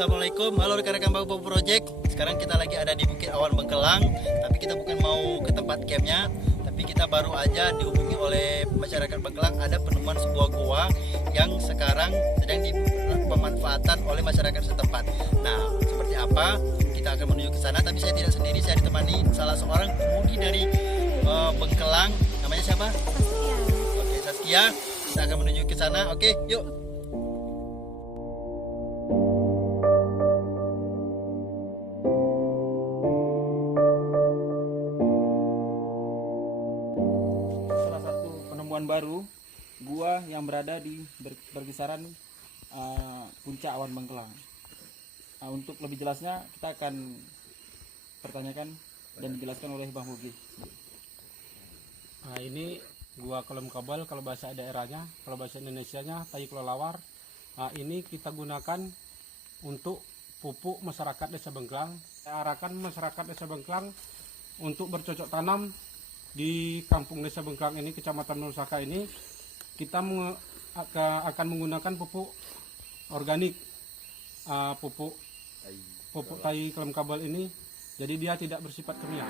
Assalamualaikum, halo rekan-rekan Babu Project. Sekarang kita lagi ada di Bukit Awan Bengkelang, tapi kita bukan mau ke tempat campnya, tapi kita baru aja dihubungi oleh masyarakat Bengkelang. Ada penemuan sebuah gua yang sekarang sedang dipemanfaatkan oleh masyarakat setempat. Nah, seperti apa? Kita akan menuju ke sana, tapi saya tidak sendiri, saya ditemani salah seorang pemudi dari Bengkelang. Namanya siapa? Saskia. Oke, Saskia. Kita akan menuju ke sana. Oke, yuk. Baru gua yang berada di berkisaran puncak awan Bengkelang. Untuk lebih jelasnya kita akan pertanyakan dan dijelaskan oleh Bang Bogi. Ini gua kolom kabel kalau bahasa daerahnya, kalau bahasa Indonesianya tayu kelelawar. Ini kita gunakan untuk pupuk masyarakat Desa Bengkelang. Saya arahkan masyarakat Desa Bengkelang untuk bercocok tanam di kampung Desa Bengkelang ini, Kecamatan Nusaka ini. Kita akan menggunakan pupuk organik, pupuk tayu kelem kabel ini, jadi dia tidak bersifat kimia.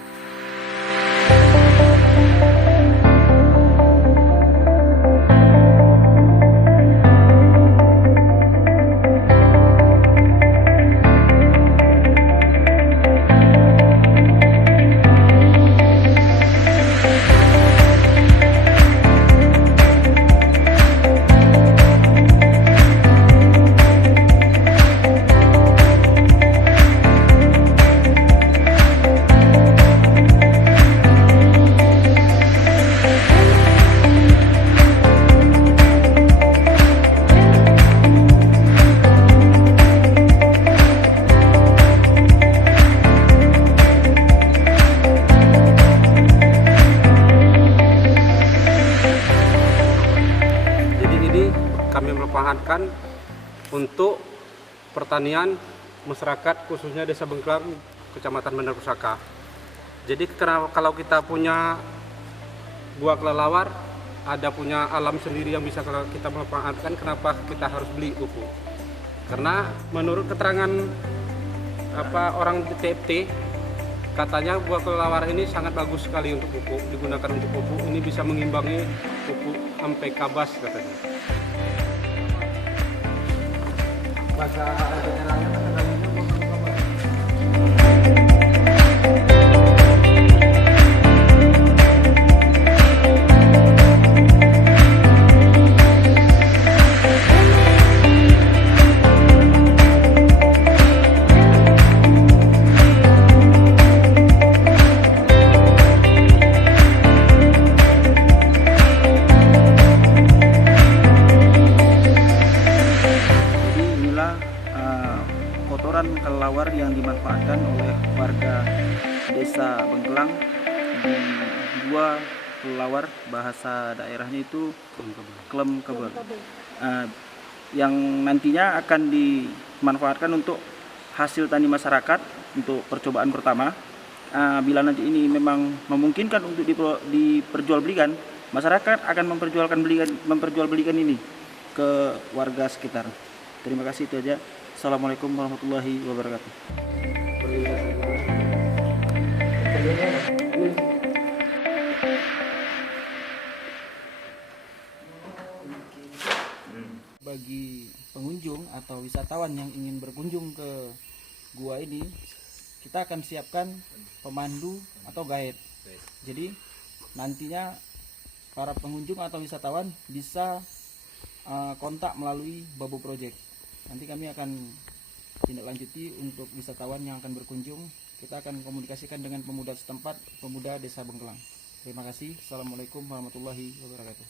Kami memanfaatkan untuk pertanian masyarakat khususnya Desa Bengkelang, Kecamatan Bandar Pusaka. Jadi kalau kita punya gua kelelawar, ada punya alam sendiri yang bisa kita manfaatkan, kenapa kita harus beli pupuk? Karena menurut keterangan orang TFT, katanya gua kelelawar ini sangat bagus sekali untuk pupuk, digunakan untuk pupuk. Ini bisa mengimbangi pupuk sampai kabas katanya. Bahasa daerahnya kotoran kelelawar yang dimanfaatkan oleh warga Desa Bengkelang di gua kelelawar, bahasa daerahnya itu kelem kabel, yang nantinya akan dimanfaatkan untuk hasil tani masyarakat untuk percobaan pertama. Bila nanti ini memang memungkinkan untuk diperjualbelikan, masyarakat akan memperjualbelikan ini ke warga sekitar. Terima kasih, itu aja. Assalamualaikum warahmatullahi wabarakatuh. Bagi pengunjung atau wisatawan yang ingin berkunjung ke gua ini, kita akan siapkan pemandu atau guide. Jadi nantinya para pengunjung atau wisatawan bisa kontak melalui Babu Project. Nanti kami akan tindak lanjuti untuk wisatawan yang akan berkunjung. Kita akan komunikasikan dengan pemuda setempat, pemuda Desa Bengkelang. Terima kasih. Assalamualaikum warahmatullahi wabarakatuh.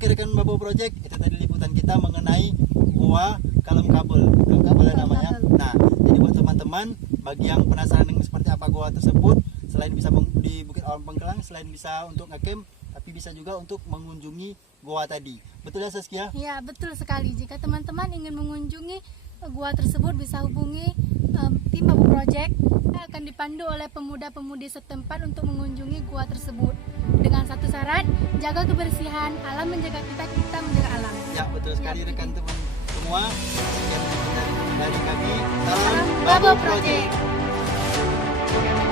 Oke rekan Babo Project, itu tadi liputan kita mengenai Gua Kalem Kabel. Kalem Kabel namanya. Nah, jadi buat teman-teman bagi yang penasaran dengan seperti apa gua tersebut, selain bisa di Bukit Awan Bengkelang, selain bisa untuk ngecamp, tapi bisa juga untuk mengunjungi gua tadi. Betul ya Saskia? Ya, betul sekali. Jika teman-teman ingin mengunjungi gua tersebut bisa hubungi tim Babo Project. Akan dipandu oleh pemuda-pemudi setempat untuk mengunjungi gua tersebut. Dengan satu syarat, jaga kebersihan, alam menjaga kita, kita menjaga alam. Ya, betul sekali Ya, rekan teman semua. Sekian dari kami. Salam Salam Babo Babo Project. Project.